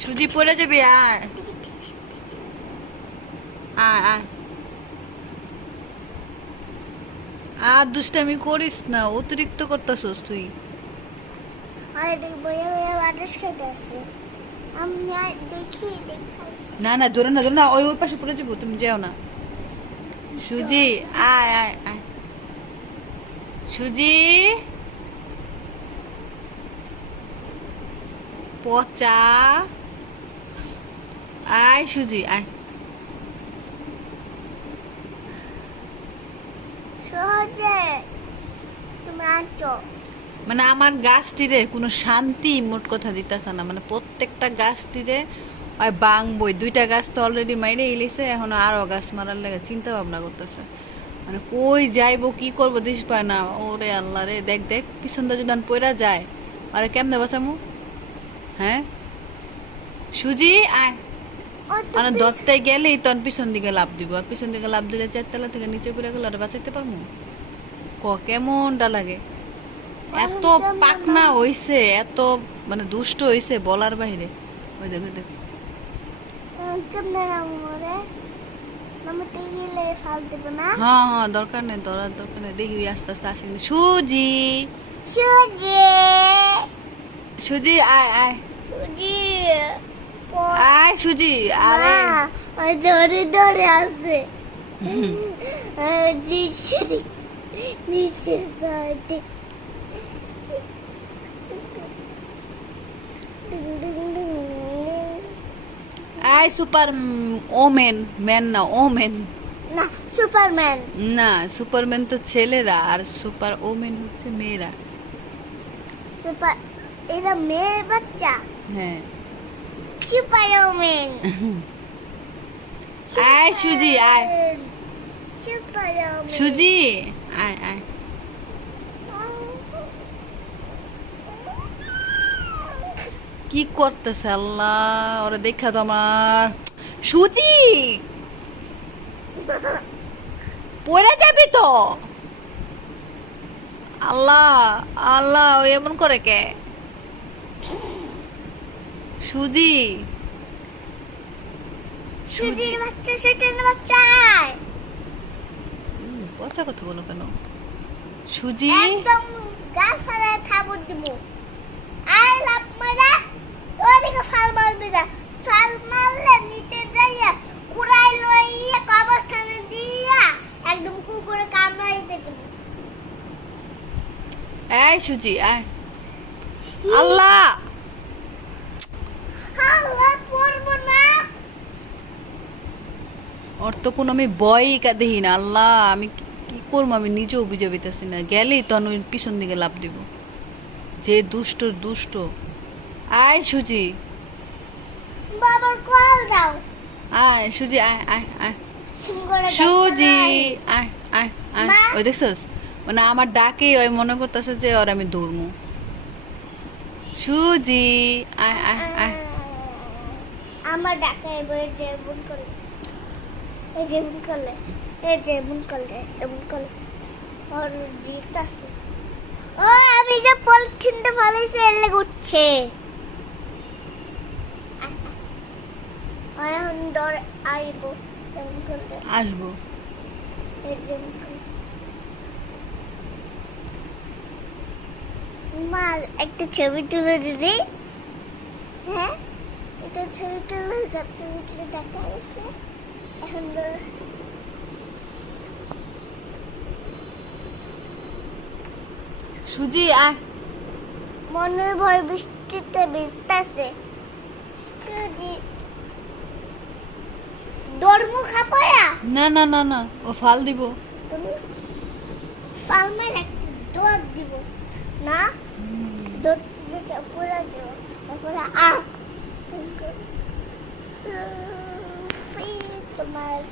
সুজি পড়ে যাবে আয়। আর দুষ্টামি করিস না অতিরিক্ত করতেছস তুই। আর আর না না ধরে না ধরে না ওই ওই পাশে পড়ে যাব তুমি যেও না। সুজি আয় আয় আয়। সুজি। পচা। আয় সুজি আয়। মানে আমার গাছটিরে কোনো শান্তি মোট কথা দিতেছে না। মানে প্রত্যেকটা গাছটিরে আর বাং বই দুইটা গাছ তো অলরেডি মাইরে ইলিছে এখন আরও গাছ মারার লেগে চিন্তা ভাবনা করতেছে। মানে কই যাইবো কি করব দিস পায় না। ওরে আল্লাহ রে দেখ দেখ পিছন দিয়ে যদি পয়রা যায় আরে কেমনে বাঁচামু? হ্যাঁ? সুজি আয়। মানে দত্তে গেলেই তখন পিছন দিকে লাভ দিব। আর পিছন দিকে লাভ দিলে চারতলা থেকে নিচে পড়ে গেলে আর বাঁচাইতে পারব? ক কেমনটা লাগে? এত পাকনা হইছে এত মানে দুষ্ট হইছে বলার বাইরে। ওই দেখ দেখ। হ্যাঁ হ্যাঁ দরকার নেই ধরার দরকার নেই। দেখবি আস্তে আস্তে আসে সুজি! সুজি! সুজি আয় আয়। সুজি! আয় সুজি আরে। ওই ধরে ধরে নিচে বাড়ি। আয় সুপার ওমেন ম্যান না ওমেন। না সুপারম্যান। না সুপারম্যান তো ছেলেরা আর সুপার ওমেন হচ্ছে মেয়েরা। সুপার এটা মেয়ের বাচ্চা। হ্যাঁ। সুপারম্যান আয় সুজি আয় সুজি আয় আয় কি করতেছে আল্লাহ? ওরে দেখা তো আমার। সুজি পড়ে যাবি তো। আল্লাহ আল্লাহ ও এমন করে কে? সুজি। সুজি সুজির বাচ্চা সেটার বাচ্চা। পচা কথা বলো কেন? সুজি। একদম গা ফাড়া থাবর দিব। আর লাভ মারা ওদিকে ফাল মারবি না। ফাল মারলে নিচে যাইয়া কুড়াই লইয়া কবরস্থানে দিয়া একদম কুকুরে কামড়াইতে দেবো। এই সুজি আয়। আল্লাহ পড়ব না ওর তো কোনো আমি বয়ই কা দেখি না। আল্লাহ আমি কি- করব? আমি নিজেও বুঝে পেতেছি না। গেলেই তো আমি পিছন দিকে লাভ দিব। যে দুষ্ট দুষ্ট। আয় সুজি। বাবার কল দাও। আয় সুজি আয় আয় আয়। সুজি আয় আয় আয়। ওই দেখছস? মানে আমার ডাকে ওই মনে করতেছে যে ওর আমি দৌড়মু সুজি আয় আয় আয়। আমার ডাকা এবার যেমন করলে। এই যেমন করলে এই যেমন করলে এমন করলে। ওর জিত আছে। ও আমি যে পলিথিনটা ফালাইছে এলে গুচ্ছে আর এখন ডর আইব এমন করলে। আসব। এই যেমন করলে। মা একটা ছবি তুলে দিদি। হ্যাঁ? এটা ছবি তুলে ভিতরে দেখা গেছে এখন ধরো। সুজি আয়। মনে ভয় বৃষ্টিতে ভিজতেছে। সুজি দরমু খাপায়া না? না না না ও ফাল দিব। তুমি ফার্মের একটা দোয়ার দিব। না দৌড় দিতে চাপুরা যাও তারপরে আ my